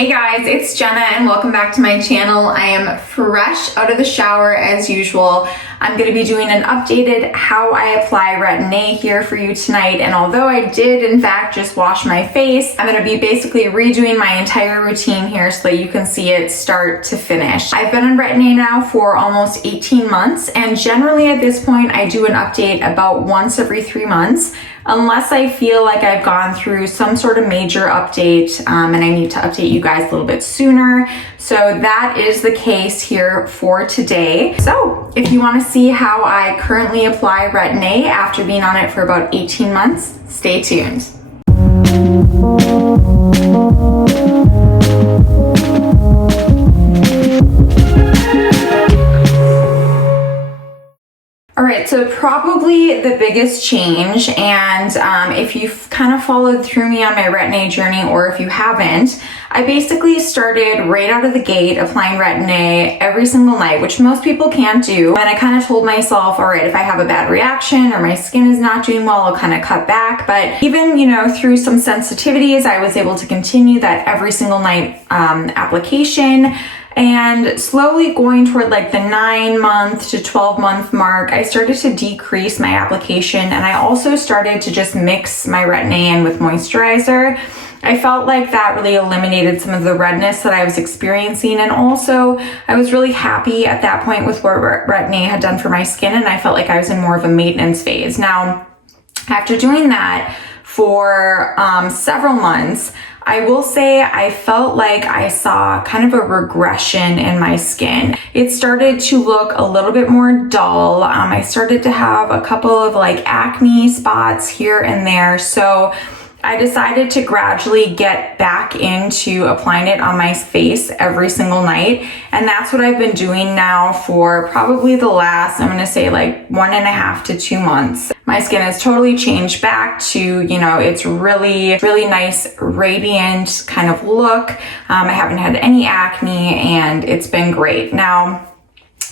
Hey guys, it's Jenna and welcome back to my channel. I am fresh out of the shower as usual. I'm going to be doing an updated how I apply Retin-A here for you tonight, and although I did in fact just wash my face, I'm going to be basically redoing my entire routine here so that you can see it start to finish. I've been on Retin-A now for almost 18 months, and generally at this point I do an update about once every 3 months. Unless I feel like I've gone through some sort of major update and I need to update you guys a little bit sooner. So that is the case here for today. So if you want to see how I currently apply Retin-A after being on it for about 18 months, stay tuned. All right, so probably the biggest change, and if you've kind of followed through me on my Retin-A journey, or if you haven't, I basically started right out of the gate applying Retin-A every single night, which most people can't do. And I kind of told myself, all right, if I have a bad reaction or my skin is not doing well, I'll kind of cut back. But even, through some sensitivities, I was able to continue that every single night application. And slowly going toward like the 9-month to 12-month mark, I started to decrease my application, and I also started to just mix my Retin-A in with moisturizer. I felt like that really eliminated some of the redness that I was experiencing, and also I was really happy at that point with what Retin-A had done for my skin, and I felt like I was in more of a maintenance phase. Now, after doing that for several months, I will say I felt like I saw kind of a regression in my skin. It started to look a little bit more dull. I started to have a couple of like acne spots here and there. So I decided to gradually get back into applying it on my face every single night. And that's what I've been doing now for probably the last, I'm going to say like 1.5 to 2 months. My skin has totally changed back to, it's really nice, radiant kind of look. I haven't had any acne and it's been great. Now,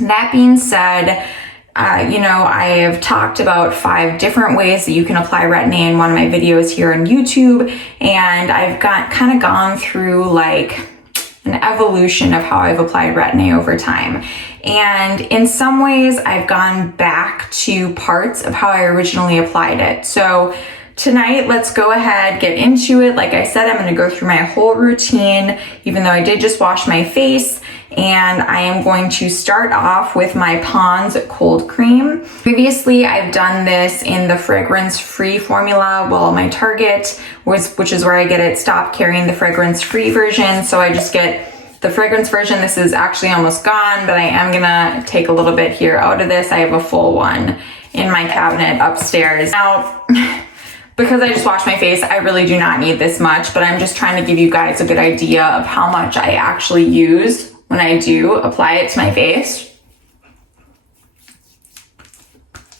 that being said, I have talked about 5 different ways that you can apply Retin-A in one of my videos here on YouTube, and I've kind of gone through like an evolution of how I've applied Retin-A over time. And in some ways, I've gone back to parts of how I originally applied it. So tonight, let's go ahead, get into it. Like I said, I'm going to go through my whole routine, even though I did just wash my face. And I am going to start off with my Pond's Cold Cream. Previously, I've done this in the fragrance-free formula. Well, my Target, which is where I get it, stopped carrying the fragrance-free version. So I just get the fragrance version. This is actually almost gone, but I am gonna take a little bit here out of this. I have a full one in my cabinet upstairs. Now, because I just washed my face, I really do not need this much, but I'm just trying to give you guys a good idea of how much I actually use when I do apply it to my face.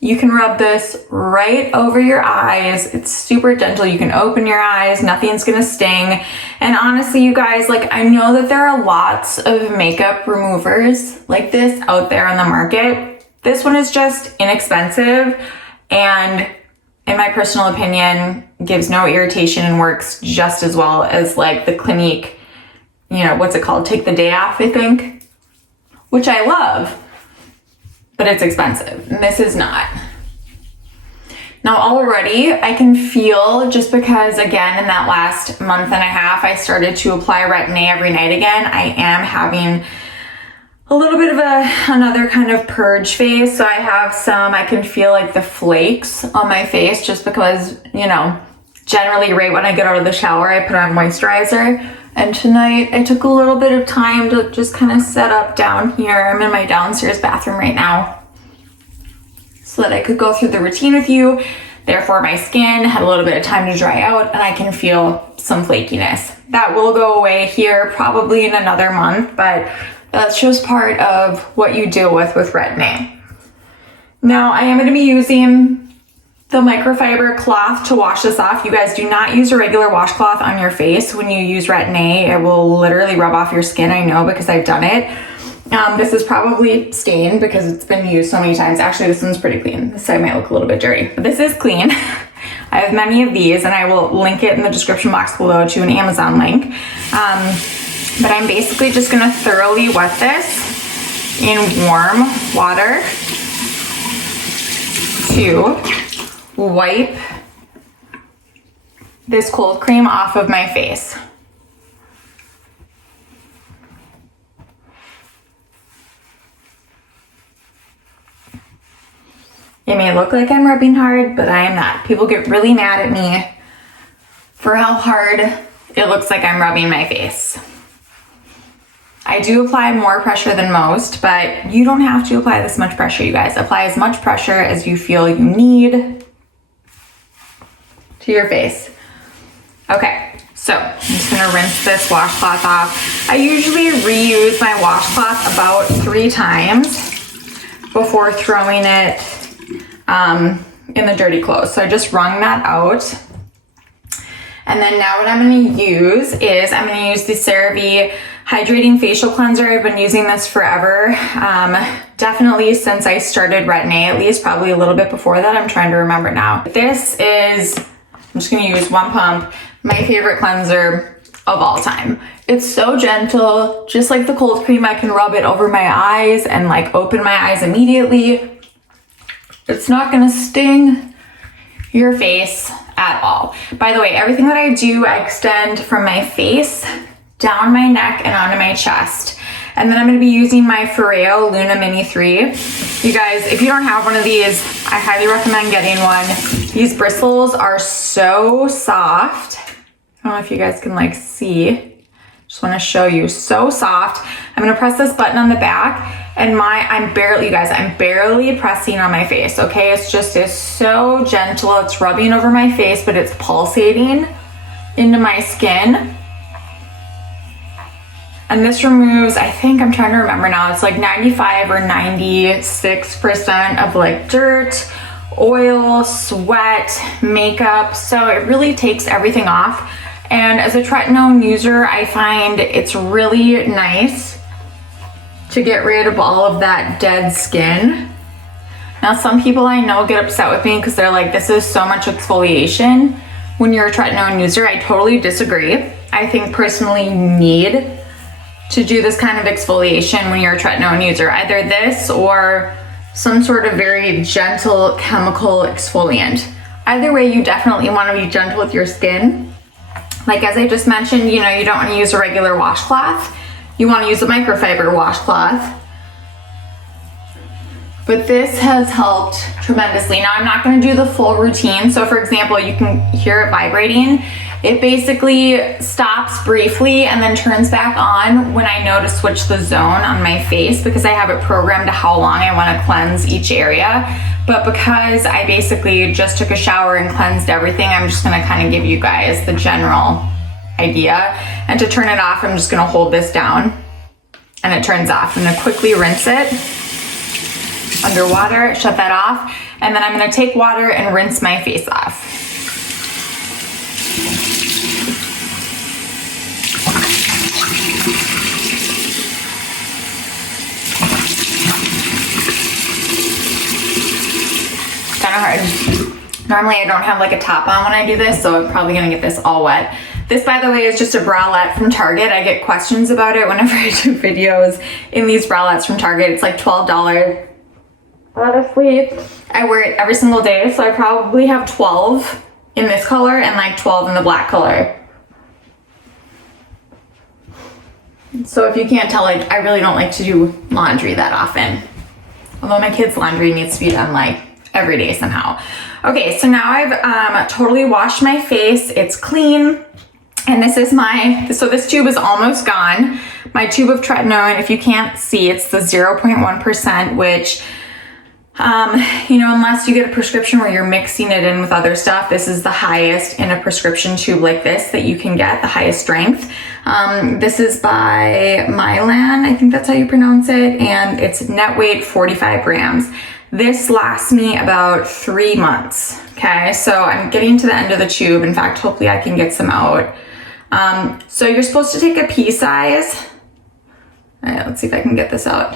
You can rub this right over your eyes. It's super gentle. You can open your eyes. Nothing's gonna sting. And honestly, you guys, I know that there are lots of makeup removers like this out there on the market. This one is just inexpensive and, in my personal opinion, gives no irritation and works just as well as like the Clinique, what's it called? Take the Day Off, I think, which I love, but it's expensive. And this is not. Now already I can feel, just because again, in that last 1.5 months, I started to apply Retin-A every night again, I am having a little bit of another kind of purge phase. So I can feel like the flakes on my face just because, generally right when I get out of the shower, I put on moisturizer. And tonight I took a little bit of time to just kind of set up down here. I'm in my downstairs bathroom right now so that I could go through the routine with you. Therefore, my skin had a little bit of time to dry out and I can feel some flakiness. That will go away here probably in another month, but that's just part of what you deal with Retin-A. Now, I am going to be using the microfiber cloth to wash this off. You guys do not use a regular washcloth on your face when you use Retin-A. It will literally rub off your skin. I know because I've done it. This is probably stained because it's been used so many times. Actually, this one's pretty clean. This side might look a little bit dirty, but this is clean. I have many of these and I will link it in the description box below to an Amazon link. But I'm basically just gonna thoroughly wet this in warm water to wipe this cold cream off of my face. It may look like I'm rubbing hard, but I am not. People get really mad at me for how hard it looks like I'm rubbing my face. I do apply more pressure than most, but you don't have to apply this much pressure, you guys. Apply as much pressure as you feel you need to your face. Okay, so I'm just gonna rinse this washcloth off. I usually reuse my washcloth about 3 times before throwing it in the dirty clothes. So I just wrung that out. And then now what I'm gonna use is I'm gonna use the CeraVe Hydrating Facial Cleanser. I've been using this forever. Definitely since I started Retin-A, at least probably a little bit before that. I'm trying to remember now. This is, I'm just gonna use 1 pump, my favorite cleanser of all time. It's so gentle, just like the cold cream. I can rub it over my eyes and like open my eyes immediately. It's not gonna sting your face at all. By the way, everything that I do, I extend from my face down my neck and onto my chest. And then I'm gonna be using my Foreo Luna Mini 3. You guys, if you don't have one of these, I highly recommend getting one. These bristles are so soft. I don't know if you guys can like see. Just wanna show you, so soft. I'm gonna press this button on the back and I'm barely pressing on my face, okay? It's so gentle. It's rubbing over my face, but it's pulsating into my skin. And this removes, I think, I'm trying to remember now, it's like 95 or 96% of like dirt, oil, sweat, makeup. So it really takes everything off. And as a tretinoin user, I find it's really nice to get rid of all of that dead skin. Now, some people I know get upset with me because they're like, this is so much exfoliation when you're a tretinoin user. I totally disagree. I think personally you need to do this kind of exfoliation when you're a tretinoin user, either this or some sort of very gentle chemical exfoliant. Either way, you definitely want to be gentle with your skin. Like as I just mentioned, you know, you don't want to use a regular washcloth. You want to use a microfiber washcloth. But this has helped tremendously. Now I'm not going to do the full routine. So for example, you can hear it vibrating. It basically stops briefly and then turns back on when I know to switch the zone on my face, because I have it programmed to how long I want to cleanse each area. But because I basically just took a shower and cleansed everything, I'm just going to kind of give you guys the general idea. And to turn it off, I'm just going to hold this down and it turns off. I'm going to quickly rinse it underwater, shut that off, and then I'm going to take water and rinse my face off. Kind of hard. Normally I don't have like a top on when I do this, so I'm probably gonna get this all wet. This, by the way, is just a bralette from Target. I get questions about it whenever I do videos in these bralettes from Target. It's like $12. Honestly, I wear it every single day, so I probably have 12 in this color and like 12 in the black color. So if you can't tell, like, I really don't like to do laundry that often. Although my kids' laundry needs to be done like every day somehow. Okay, so now I've totally washed my face. It's clean. And this is so this tube is almost gone. My tube of tretinoin, if you can't see, it's the 0.1%, which, you know, unless you get a prescription where you're mixing it in with other stuff, this is the highest in a prescription tube like this that you can get, the highest strength. This is by Mylan, I think that's how you pronounce it, and it's net weight 45 grams. This lasts me about 3 months, okay? So I'm getting to the end of the tube. In fact, hopefully I can get some out. So you're supposed to take a pea size. All right, let's see if I can get this out.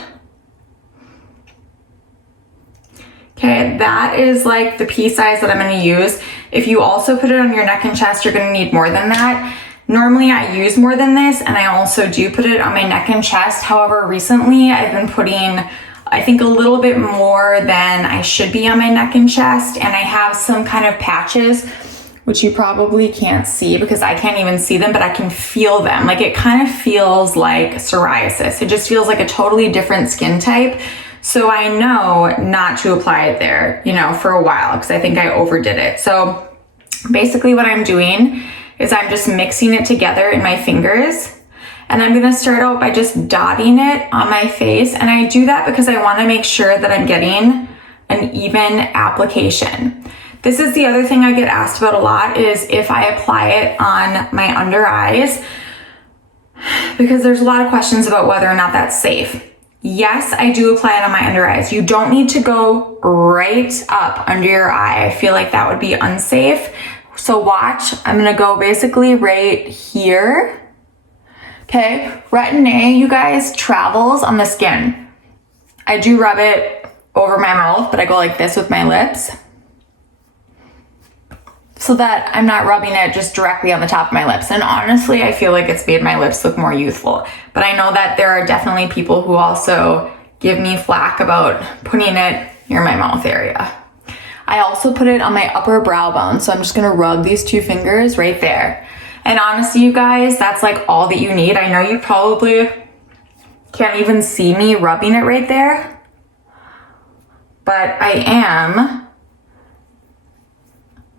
Okay, that is like the pea size that I'm gonna use. If you also put it on your neck and chest, you're gonna need more than that. Normally I use more than this, and I also do put it on my neck and chest. However, recently I've been putting, I think, a little bit more than I should be on my neck and chest, and I have some kind of patches, which you probably can't see because I can't even see them, but I can feel them. Like, it kind of feels like psoriasis. It just feels like a totally different skin type. So I know not to apply it there, you know, for a while, because I think I overdid it. So basically what I'm doing is I'm just mixing it together in my fingers, and I'm gonna start out by just dotting it on my face. And I do that because I wanna make sure that I'm getting an even application. This is the other thing I get asked about a lot, is if I apply it on my under eyes, because there's a lot of questions about whether or not that's safe. Yes, I do apply it on my under eyes. You don't need to go right up under your eye. I feel like that would be unsafe. So watch, I'm gonna go basically right here. Okay, Retin-A, you guys, travels on the skin. I do rub it over my mouth, but I go like this with my lips, so that I'm not rubbing it just directly on the top of my lips. And honestly, I feel like it's made my lips look more youthful. But I know that there are definitely people who also give me flack about putting it near my mouth area. I also put it on my upper brow bone. So I'm just gonna rub these 2 fingers right there. And honestly, you guys, that's like all that you need. I know you probably can't even see me rubbing it right there, but I am.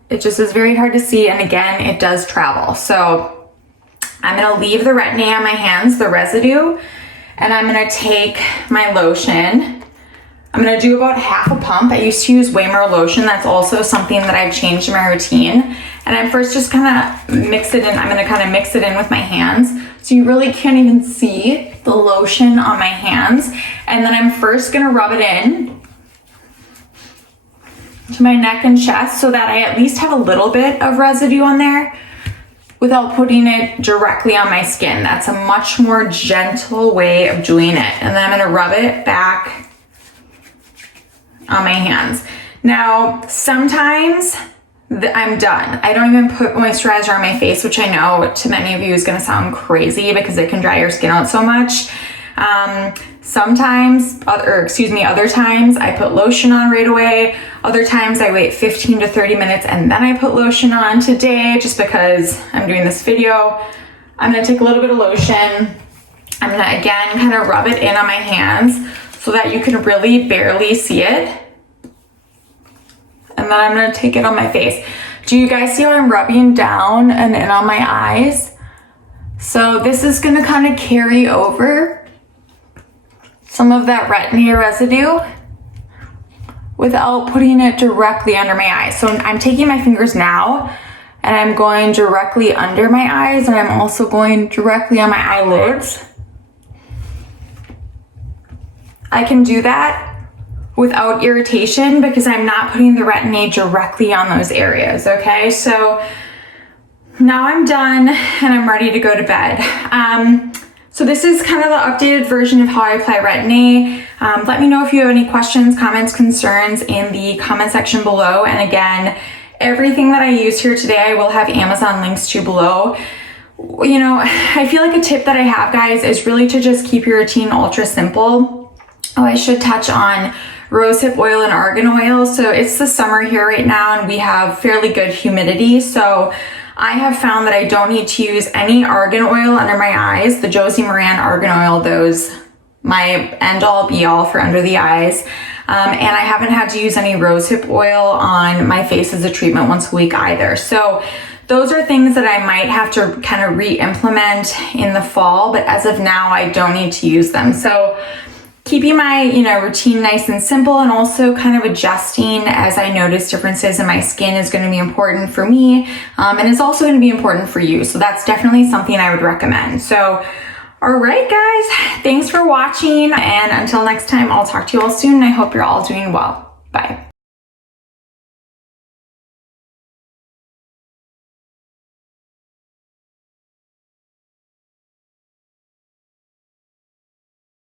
It just is very hard to see, and again, it does travel. So I'm gonna leave the Retin-A on my hands, the residue, and I'm gonna take my lotion. I'm gonna do about half a pump. I used to use way more lotion. That's also something that I've changed in my routine. And I'm first just gonna mix it in. I'm gonna kind of mix it in with my hands, so you really can't even see the lotion on my hands. And then I'm first gonna rub it in to my neck and chest, so that I at least have a little bit of residue on there without putting it directly on my skin. That's a much more gentle way of doing it. And then I'm gonna rub it back on my hands. Now, sometimes I'm done. I don't even put moisturizer on my face, which I know to many of you is gonna sound crazy because it can dry your skin out so much. Other times I put lotion on right away. Other times I wait 15 to 30 minutes and then I put lotion on. Today, just because I'm doing this video, I'm gonna take a little bit of lotion. I'm gonna again kind of rub it in on my hands so that you can really barely see it. And then I'm gonna take it on my face. Do you guys see how I'm rubbing down and in on my eyes? So this is gonna kind of carry over some of that Retin-A residue without putting it directly under my eyes. So I'm taking my fingers now and I'm going directly under my eyes, and I'm also going directly on my eyelids. I can do that without irritation because I'm not putting the Retin-A directly on those areas, okay? So now I'm done and I'm ready to go to bed. So this is kind of the updated version of how I apply Retin-A. Let me know if you have any questions, comments, concerns in the comment section below. And again, everything that I use here today, I will have Amazon links to below. You know, I feel like a tip that I have, guys, is really to just keep your routine ultra simple. Oh, I should touch on rosehip oil and argan oil. So it's the summer here right now and we have fairly good humidity. So I have found that I don't need to use any argan oil under my eyes. The Josie Moran argan oil, those my end all be all for under the eyes. And I haven't had to use any rosehip oil on my face as a treatment once a week either. So those are things that I might have to kind of re-implement in the fall, but as of now, I don't need to use them. So keeping my, routine nice and simple, and also kind of adjusting as I notice differences in my skin is going to be important for me, and it's also going to be important for you. So that's definitely something I would recommend. So, all right, guys, thanks for watching. And until next time, I'll talk to you all soon. I hope you're all doing well. Bye.